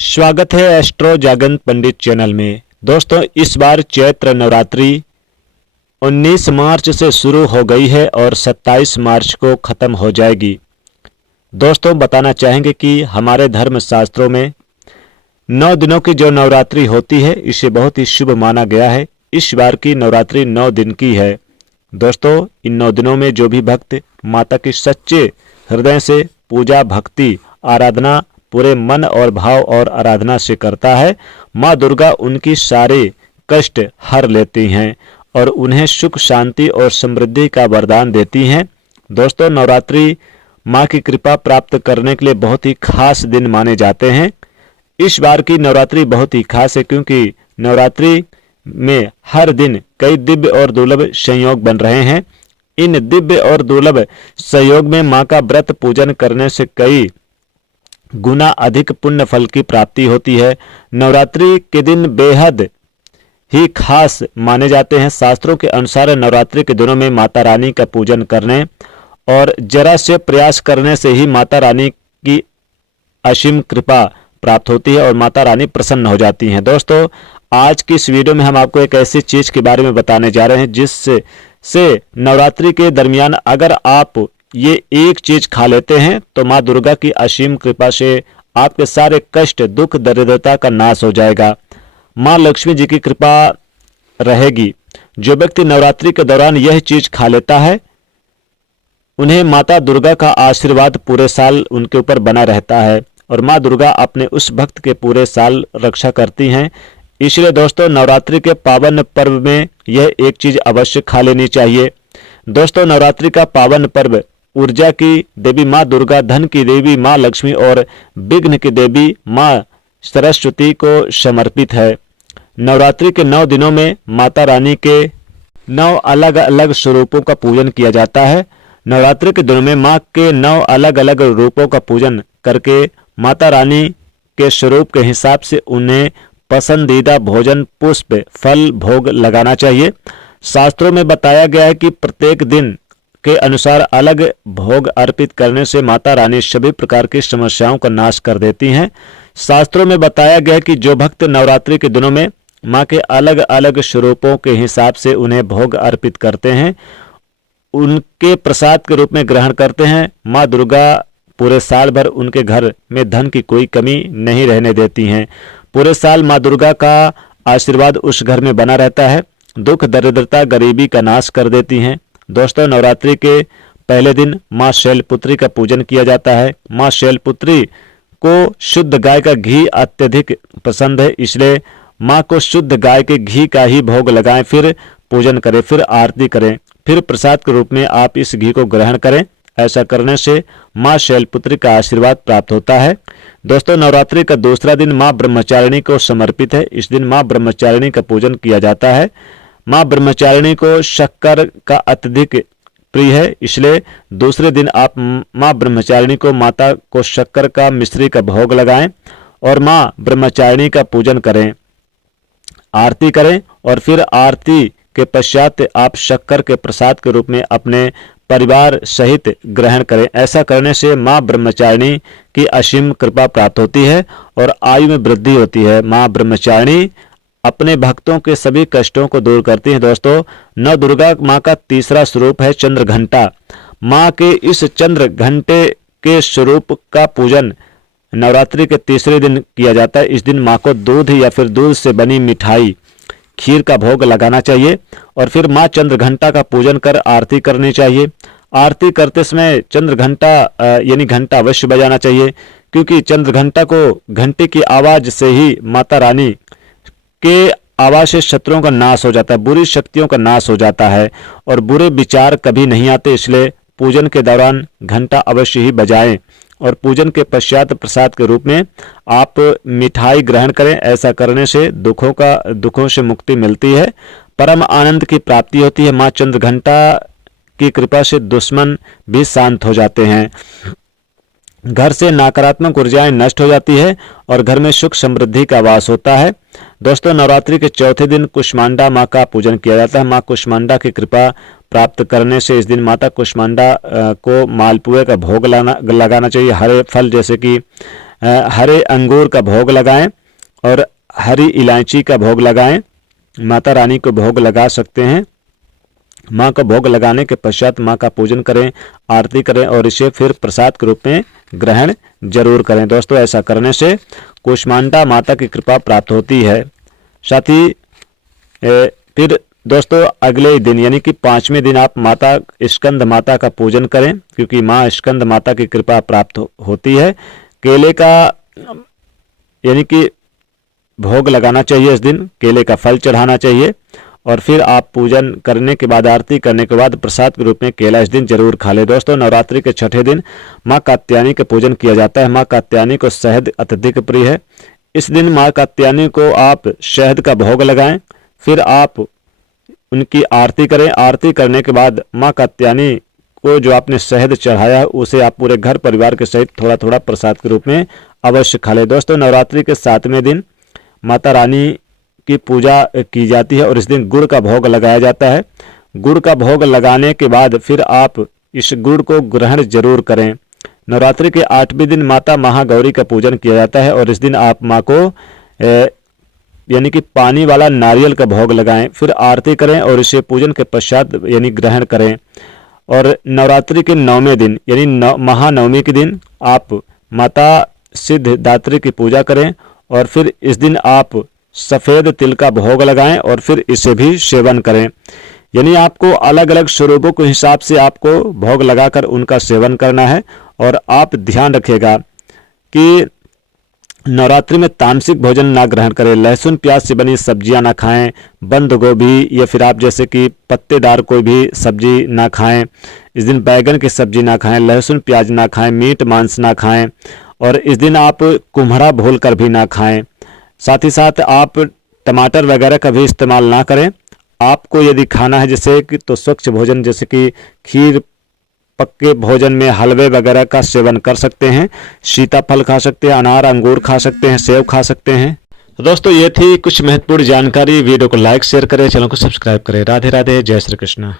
स्वागत है एस्ट्रो जागंत पंडित चैनल में। दोस्तों, इस बार चैत्र नवरात्रि 19 मार्च से शुरू हो गई है और 27 मार्च को ख़त्म हो जाएगी। दोस्तों, बताना चाहेंगे कि हमारे धर्म शास्त्रों में 9 दिनों की जो नवरात्रि होती है इसे बहुत ही शुभ माना गया है। इस बार की नवरात्रि 9 दिन की है। दोस्तों, इन 9 दिनों में जो भी भक्त माता की सच्चे हृदय से पूजा, भक्ति, आराधना पूरे मन और भाव और आराधना से करता है, माँ दुर्गा उनकी सारे कष्ट हर लेती हैं और उन्हें सुख, शांति और समृद्धि का वरदान देती हैं। दोस्तों, नवरात्रि माँ की कृपा प्राप्त करने के लिए बहुत ही खास दिन माने जाते हैं। इस बार की नवरात्रि बहुत ही खास है क्योंकि नवरात्रि में हर दिन कई दिव्य और दुर्लभ संयोग बन रहे हैं। इन दिव्य और दुर्लभ संयोग में माँ का व्रत पूजन करने से कई गुना अधिक पुण्य फल की प्राप्ति होती है। नवरात्रि के दिन बेहद ही खास माने जाते हैं। शास्त्रों के अनुसार नवरात्रि के दिनों में माता रानी का पूजन करने और जरा से प्रयास करने से ही माता रानी की असीम कृपा प्राप्त होती है और माता रानी प्रसन्न हो जाती हैं। दोस्तों, आज की इस वीडियो में हम आपको एक ऐसी चीज के बारे में बताने जा रहे हैं जिससे नवरात्रि के दरमियान अगर आप ये एक चीज खा लेते हैं तो माँ दुर्गा की असीम कृपा से आपके सारे कष्ट, दुख, दरिद्रता का नाश हो जाएगा। माँ लक्ष्मी जी की कृपा रहेगी। जो व्यक्ति नवरात्रि के दौरान यह चीज खा लेता है उन्हें माता दुर्गा का आशीर्वाद पूरे साल उनके ऊपर बना रहता है और माँ दुर्गा अपने उस भक्त के पूरे साल रक्षा करती हैं। इसलिए दोस्तों, नवरात्रि के पावन पर्व में यह एक चीज अवश्य खा लेनी चाहिए। दोस्तों, नवरात्रि का पावन पर्व ऊर्जा की देवी माँ दुर्गा, धन की देवी माँ लक्ष्मी और विघ्न की देवी माँ सरस्वती को समर्पित है। नवरात्रि के 9 दिनों में माता रानी के 9 अलग अलग स्वरूपों का पूजन किया जाता है। नवरात्रि के दिनों में माँ के 9 अलग अलग रूपों का पूजन करके माता रानी के स्वरूप के हिसाब से उन्हें पसंदीदा भोजन, पुष्प, फल, भोग लगाना चाहिए। शास्त्रों में बताया गया है कि प्रत्येक दिन के अनुसार अलग भोग अर्पित करने से माता रानी सभी प्रकार की समस्याओं का नाश कर देती हैं। शास्त्रों में बताया गया है कि जो भक्त नवरात्रि के दिनों में माँ के अलग अलग स्वरूपों के हिसाब से उन्हें भोग अर्पित करते हैं, उनके प्रसाद के रूप में ग्रहण करते हैं, माँ दुर्गा पूरे साल भर उनके घर में धन की कोई कमी नहीं रहने देती हैं। पूरे साल माँ दुर्गा का आशीर्वाद उस घर में बना रहता है। दुख, दरिद्रता, गरीबी का नाश कर देती हैं। दोस्तों, नवरात्रि के पहले दिन माँ शैलपुत्री का पूजन किया जाता है। माँ शैलपुत्री को शुद्ध गाय का घी अत्यधिक पसंद है, इसलिए माँ को शुद्ध गाय के घी का ही भोग लगाएं, फिर पूजन करें, फिर आरती करें, फिर प्रसाद के रूप में आप इस घी को ग्रहण करें। ऐसा करने से माँ शैलपुत्री का आशीर्वाद प्राप्त होता है। दोस्तों, नवरात्रि का दूसरा दिन माँ ब्रह्मचारिणी को समर्पित है। इस दिन माँ ब्रह्मचारिणी का पूजन किया जाता है। माँ ब्रह्मचारिणी को शक्कर का अत्यधिक प्रिय है, इसलिए दूसरे दिन आप माँ ब्रह्मचारिणी को, माता को शक्कर का, मिश्री का भोग लगाएं और माँ ब्रह्मचारिणी का पूजन करें, आरती करें और फिर आरती के पश्चात आप शक्कर के प्रसाद के रूप में अपने परिवार सहित ग्रहण करें। ऐसा करने से माँ ब्रह्मचारिणी की असीम कृपा प्राप्त होती है और आयु में वृद्धि होती है। माँ ब्रह्मचारिणी अपने भक्तों के सभी कष्टों को दूर करती हैं। दोस्तों, नव दुर्गा माँ का तीसरा स्वरूप है चंद्र घंटा। माँ के इस चंद्र घंटे के स्वरूप का पूजन नवरात्रि के तीसरे दिन किया जाता है। इस दिन माँ को दूध या फिर दूध से बनी मिठाई, खीर का भोग लगाना चाहिए और फिर माँ चंद्र घंटा का पूजन कर आरती करनी चाहिए। आरती करते समय चंद्र घंटा यानी घंटा अवश्य बजाना चाहिए क्योंकि चंद्र घंटा को, घंटे की आवाज से ही माता रानी के आवाज से शत्रुओं का नाश हो जाता है, बुरी शक्तियों का नाश हो जाता है और बुरे विचार कभी नहीं आते। इसलिए पूजन के दौरान घंटा अवश्य ही बजाएं और पूजन के पश्चात प्रसाद के रूप में आप मिठाई ग्रहण करें। ऐसा करने से दुखों से मुक्ति मिलती है, परम आनंद की प्राप्ति होती है। माँ चंद्र घंटा की कृपा से दुश्मन भी शांत हो जाते हैं, घर से नकारात्मक ऊर्जाएं नष्ट हो जाती है और घर में सुख समृद्धि का वास होता है। दोस्तों, नवरात्रि के चौथे दिन कुष्मांडा माँ का पूजन किया जाता है। माँ कुष्मांडा की कृपा प्राप्त करने से इस दिन माता कुष्मांडा को मालपुए का भोग लगाना चाहिए। हरे फल जैसे कि हरे अंगूर का भोग लगाएं और हरी इलायची का भोग लगाएं। माता रानी को भोग लगा सकते हैं। माँ को भोग लगाने के पश्चात माँ का पूजन करें, आरती करें और इसे फिर प्रसाद के रूप में ग्रहण जरूर करें। दोस्तों, ऐसा करने से कूष्मांडा माता की कृपा प्राप्त होती है। साथ ही फिर दोस्तों अगले दिन यानी कि 5वें दिन आप माता स्कंद माता का पूजन करें, क्योंकि माँ स्कंद माता की कृपा प्राप्त होती है। केले का यानी कि भोग लगाना चाहिए इस दिन, केले का फल चढ़ाना चाहिए और फिर आप पूजन करने के बाद, आरती करने के बाद प्रसाद के रूप में केला इस दिन जरूर खा ले। दोस्तों, नवरात्रि के छठे दिन माँ कात्यायनी का पूजन किया जाता है। माँ कात्यायनी को शहद अत्यधिक प्रिय है। इस दिन माँ कात्यायनी को आप शहद का भोग लगाएं, फिर आप उनकी आरती करें। आरती करने के बाद माँ कात्यायनी को जो आपने शहद चढ़ाया है उसे आप पूरे घर परिवार के सहित थोड़ा थोड़ा प्रसाद के रूप में अवश्य खा ले। दोस्तों, नवरात्रि के 7वें दिन माता रानी की पूजा की जाती है और इस दिन गुड़ का भोग लगाया जाता है। गुड़ का भोग लगाने के बाद फिर आप इस गुड़ को ग्रहण जरूर करें। नवरात्रि के 8वें दिन माता महागौरी का पूजन किया जाता है और इस दिन आप माँ को यानी कि पानी वाला नारियल का भोग लगाएं, फिर आरती करें और इसे पूजन के पश्चात यानी ग्रहण करें। और नवरात्रि के 9वें दिन यानी महानवमी के दिन आप माता सिद्धिदात्री की पूजा करें और फिर इस दिन आप सफ़ेद तिल का भोग लगाएं और फिर इसे भी सेवन करें। यानी आपको अलग अलग स्वरूपों के हिसाब से आपको भोग लगाकर उनका सेवन करना है। और आप ध्यान रखिएगा कि नवरात्रि में तामसिक भोजन ना ग्रहण करें। लहसुन प्याज से बनी सब्जियां ना खाएं, बंद गोभी या फिर आप जैसे कि पत्तेदार कोई भी सब्जी ना खाएं। इस दिन बैगन की सब्जी ना खाएं, लहसुन प्याज ना खाएं, मीट मांस ना खाएं और इस दिन आप कुम्हड़ा भूल कर भी ना खाएं। साथ ही साथ आप टमाटर वगैरह का भी इस्तेमाल ना करें। आपको यदि खाना है जैसे कि तो स्वच्छ भोजन जैसे कि खीर, पक्के भोजन में हलवे वगैरह का सेवन कर सकते हैं। सीताफल खा सकते हैं, अनार अंगूर खा सकते हैं, सेब खा सकते हैं। तो दोस्तों, ये थी कुछ महत्वपूर्ण जानकारी। वीडियो को लाइक शेयर करें, चैनल को सब्सक्राइब करें। राधे राधे, जय श्री कृष्ण।